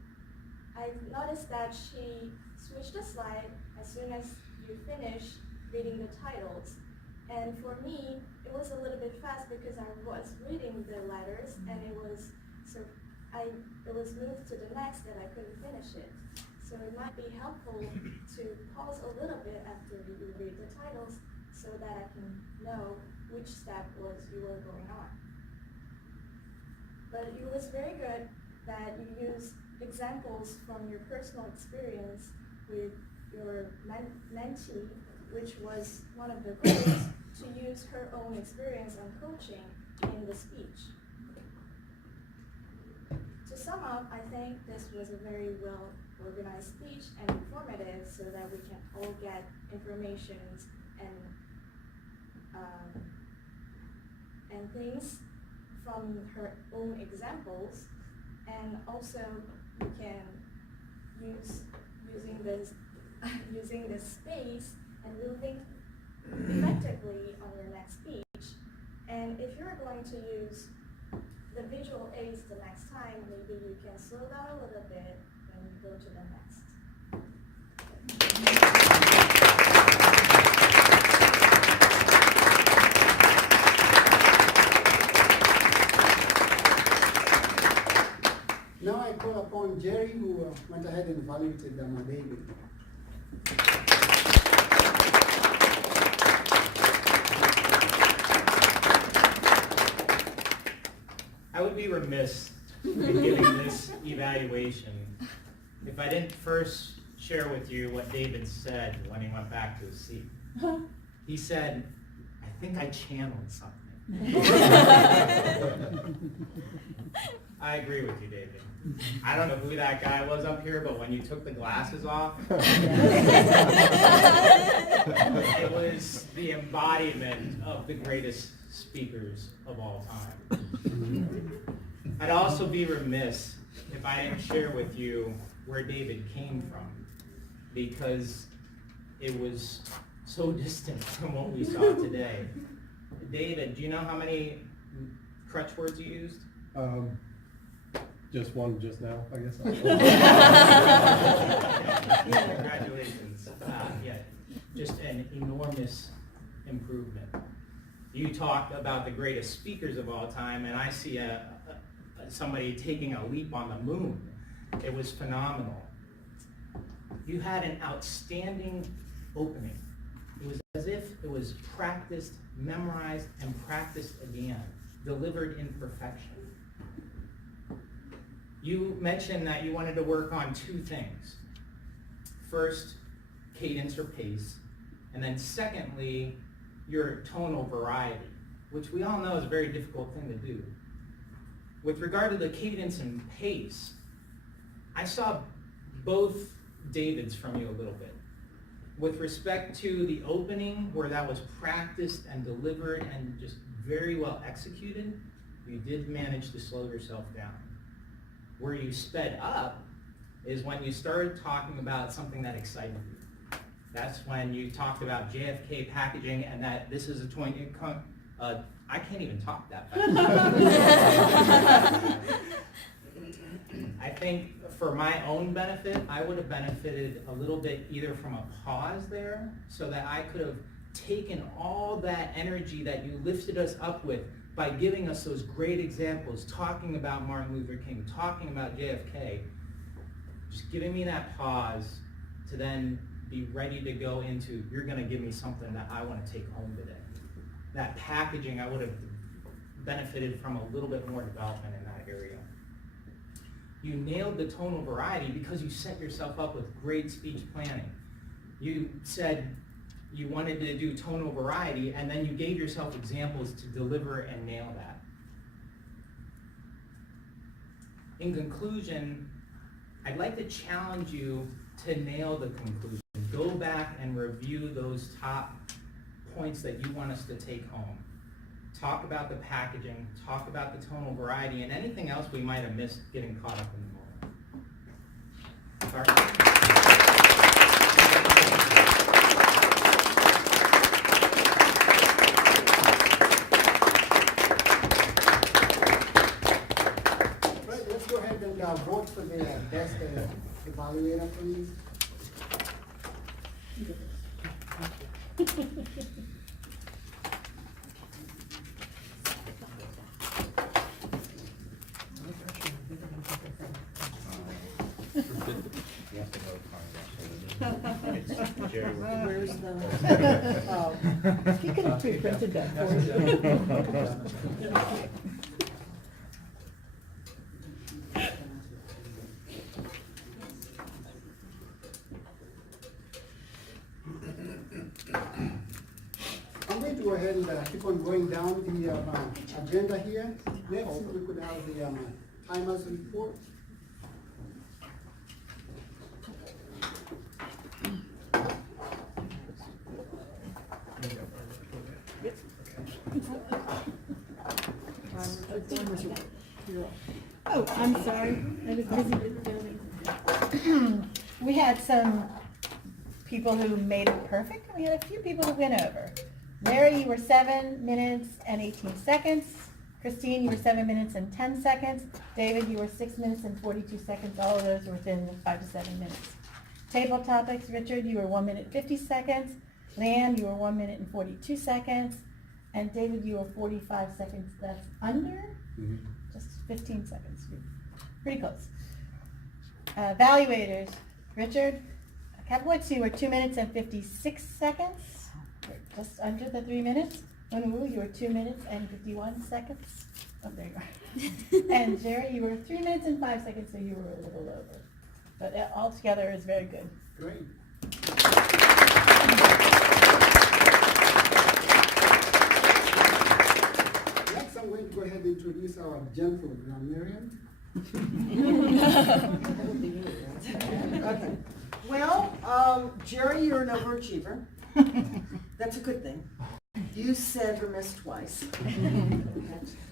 I noticed that she switched the slide as soon as you finish reading the titles. And for me, it was a little bit fast because I was reading the letters and it was moved to the next that I couldn't finish it. So it might be helpful to pause a little bit after you read the titles so that I can know which step you were going on. But it was very good that you used examples from your personal experience with your mentee, which was one of the goals, to use her own experience on coaching in the speech. To sum up, I think this was a very well organized speech and informative so that we can all get information and things from her own examples, and also you can using this space and moving effectively on your next speech. And if you're going to use the visual aids the next time, maybe you can slow down a little bit when you go to the next. Now I call upon Jerry, who went ahead and evaluated David. I would be remiss in giving this evaluation if I didn't first share with you what David said when he went back to his seat. He said, "I think I channeled something." I agree with you, David. I don't know who that guy was up here, but when you took the glasses off, it was the embodiment of the greatest speakers of all time. I'd also be remiss if I didn't share with you where David came from, because it was so distant from what we saw today. David, do you know how many crutch words you used? Just one just now, I guess. Congratulations. Yeah, just an enormous improvement. You talked about the greatest speakers of all time, and I see somebody taking a leap on the moon. It was phenomenal. You had an outstanding opening. It was as if it was practiced, memorized, and practiced again, delivered in perfection. You mentioned that you wanted to work on two things. First, cadence or pace, and then secondly, your tonal variety, which we all know is a very difficult thing to do. With regard to the cadence and pace, I saw both Davids from you a little bit. With respect to the opening, where that was practiced and delivered and just very well executed, you did manage to slow yourself down. Where you sped up is when you started talking about something that excited you. That's when you talked about JFK packaging and that this is a 20, I can't even talk that fast. I think for my own benefit, I would have benefited a little bit either from a pause there so that I could have taken all that energy that you lifted us up with by giving us those great examples, talking about Martin Luther King, talking about JFK, just giving me that pause to then be ready to go into, you're going to give me something that I want to take home today. That packaging, I would have benefited from a little bit more development in that area. You nailed the tonal variety because you set yourself up with great speech planning. You said you wanted to do tonal variety, and then you gave yourself examples to deliver and nail that. In conclusion, I'd like to challenge you to nail the conclusion. Go back and review those top points that you want us to take home. talk about the packaging, talk about the tonal variety, and anything else we might have missed getting caught up in the moment. Sorry. Right, let's go ahead and vote for the best evaluator, please. Where's the? Oh, he could have pre-printed that for you. I'm going to go ahead and keep on going down the agenda here. Next, we could have the timers report. Oh, I'm sorry, I was busy with the building. We had some people who made it perfect, and we had a few people who went over. Larry, you were 7 minutes and 18 seconds. Christine, you were 7 minutes and 10 seconds. David, you were 6 minutes and 42 seconds. All of those were within 5 to 7 minutes. Table topics, Richard, you were 1 minute 50 seconds. Leanne, you were 1 minute and 42 seconds. And David, you were 45 seconds. That's under just 15 seconds. Pretty close. Evaluators, Richard Kaplowitz, you were 2 minutes and 56 seconds. Just under the 3 minutes. Unwu, you were 2 minutes and 51 seconds. Oh, there you are. And Jerry, you were 3 minutes and 5 seconds, so you were a little over. But altogether is very good. Great. Next, I'm going to go ahead and introduce our gentle grammarian. Okay. Well, Jerry, you're an overachiever. That's a good thing. You said remiss twice.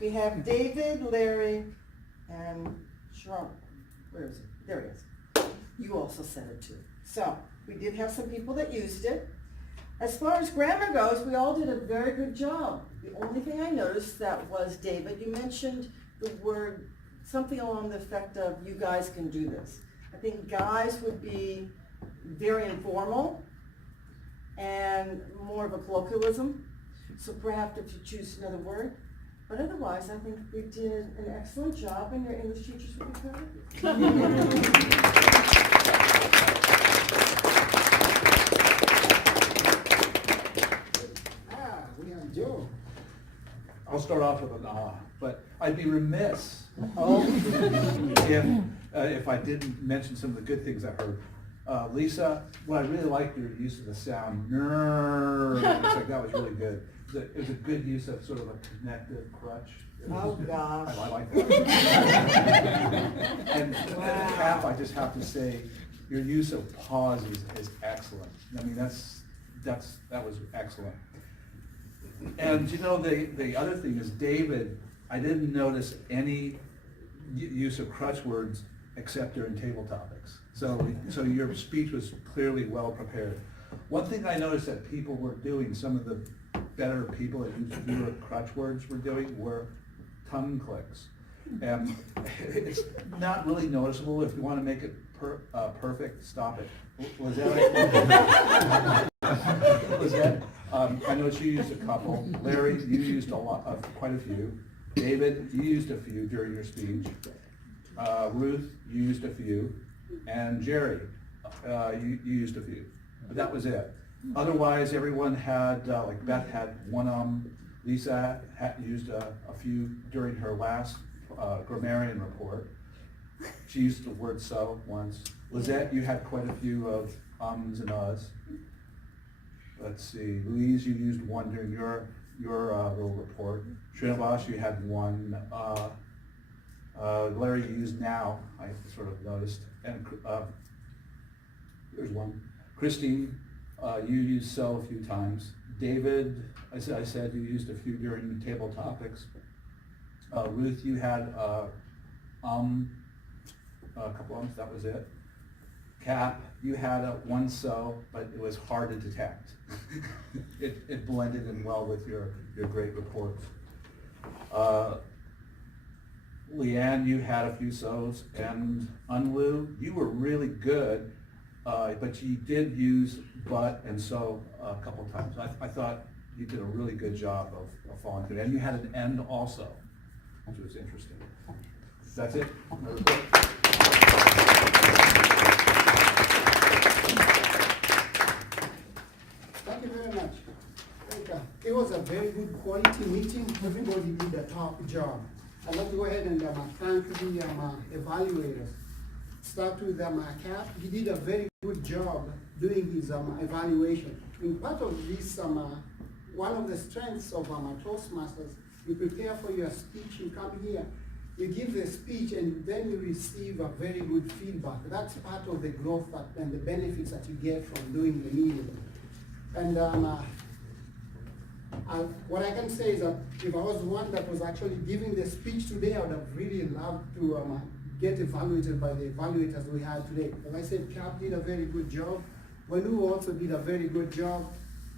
We have David, Larry, and Sharon. Where is it? There he is. You also said it too. So, we did have some people that used it. As far as grammar goes, we all did a very good job. The only thing I noticed that was, David, you mentioned the word, something along the effect of, you guys can do this. I think guys would be very informal and more of a colloquialism. So perhaps if you choose another word. But otherwise, I think we did an excellent job, and your English teachers will be proud. We have Joe. I'll start off with an but I'd be remiss if I didn't mention some of the good things I heard. Lisa, what I really liked your use of the sound, it's like that was really good. It was a good use of sort of a connective crutch. Oh, gosh. I like that. And Cap, I just have to say, your use of pause is excellent. I mean, that was excellent. And you know, the other thing is, David, I didn't notice any use of crutch words except during table topics. So your speech was clearly well prepared. One thing I noticed that people were doing, some of the better people that used fewer crutch words were doing, were tongue clicks. And it's not really noticeable. If you want to make it perfect, stop it. Lizette, I noticed you used a couple. Larry, you used quite a few. David, you used a few during your speech. Ruth, you used a few. And Jerry, you used a few. But that was it. Otherwise, everyone had, like Beth had one, Lisa had used a few during her last grammarian report. She used the word so once. Lizette, you had quite a few of ums and uhs. Let's see, Louise, you used one during your little report. Srinivas, you had one. Larry, you used now, I sort of noticed. And there's one. Christine, you used so a few times. David, I said you used a few during the table topics. Ruth, you had a couple ums, that was it. Cap, you had one so, but it was hard to detect. It blended in well with your great reports. Leanne, you had a few so's, and Unlu, you were really good, but you did use but and so a couple times. I thought you did a really good job of following through, and you had an end also, which was interesting. That's it. Thank you very much. It was a very good quality meeting. Everybody did a top job. I'd like to go ahead and thank the evaluators. Start with Cap. He did a very good job doing his evaluation. In part of this, one of the strengths of Toastmasters, you prepare for your speech, you come here, you give the speech, and then you receive a very good feedback. That's part of the growth and the benefits that you get from doing the meeting. And what I can say is that if I was one that was actually giving the speech today, I would have really loved to get evaluated by the evaluators we had today. As I said, Cap did a very good job. Wanu also did a very good job.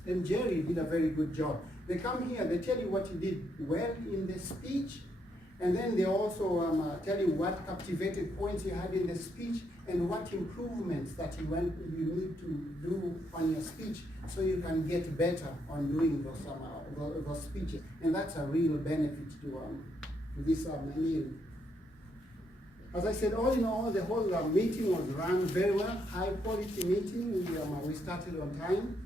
And Jerry did a very good job. They come here, they tell you what you did well in the speech, and then they also tell you what captivated points you had in the speech and what improvements that you need to do on your speech so you can get better on doing those speeches. And that's a real benefit to this meeting. As I said, all in all, the whole meeting was run very well, high quality meeting. We started on time.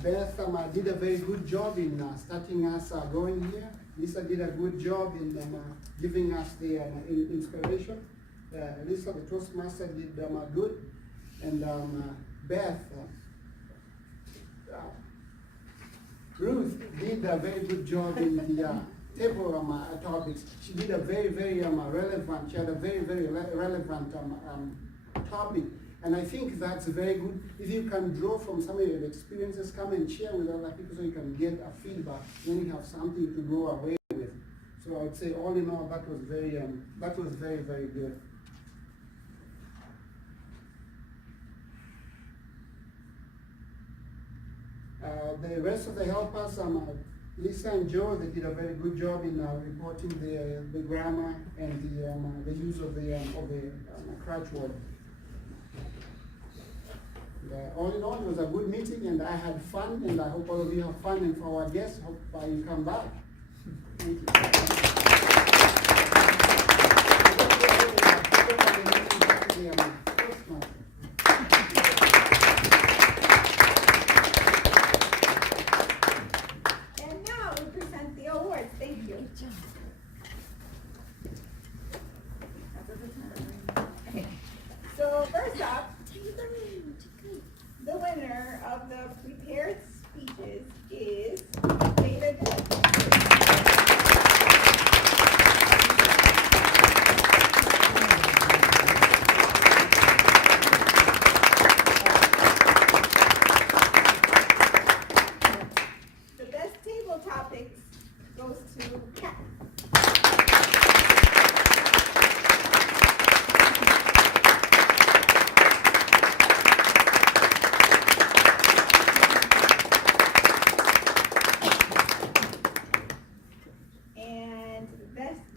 Beth did a very good job in starting us going here. Lisa did a good job in giving us the inspiration. Lisa, the Toastmaster, did good. And Beth, Ruth did a very good job in the table topics. She did a very, very relevant, she had a very, very relevant topic. And I think that's very good. If you can draw from some of your experiences, come and share with other people so you can get a feedback, then you have something to go away with. So I would say all in all, that was very, very good. The rest of the helpers, Lisa and Joe, they did a very good job in reporting the grammar and the use of the crutch word. All in all, it was a good meeting, and I had fun, and I hope all of you have fun. And for our guests, hope you come back. Thank you. And now we present the awards. Thank you. So first up, the winner of the prepared speeches is David Wood. The best table topics goes to Kat.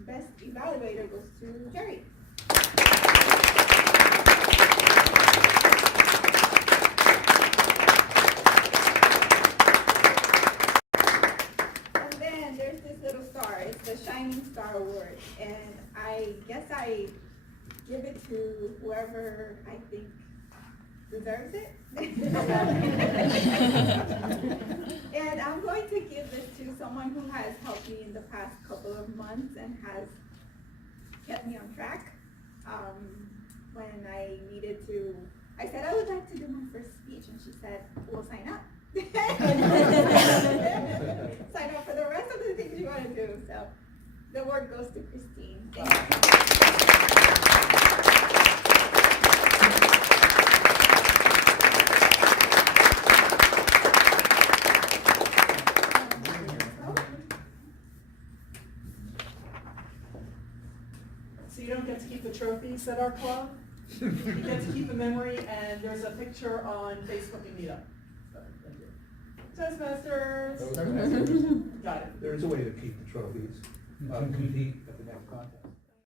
Best evaluator goes to Jerry. And then there's this little star. It's the Shining Star Award. And I guess I give it to whoever I think deserves it. And I'm going to give this to someone who has helped me in the past couple of months and has kept me on track. When I needed to, I said I would like to do my first speech, and she said, "Well, sign up." Sign up for the rest of the things you want to do. So the award goes to Christine. Thank you. our club. You get to keep a memory, and there's a picture on Facebook and Meetup. So, thank you. Toastmasters. Toastmasters. Got it. There's a way to keep the trophies, compete at the next contest.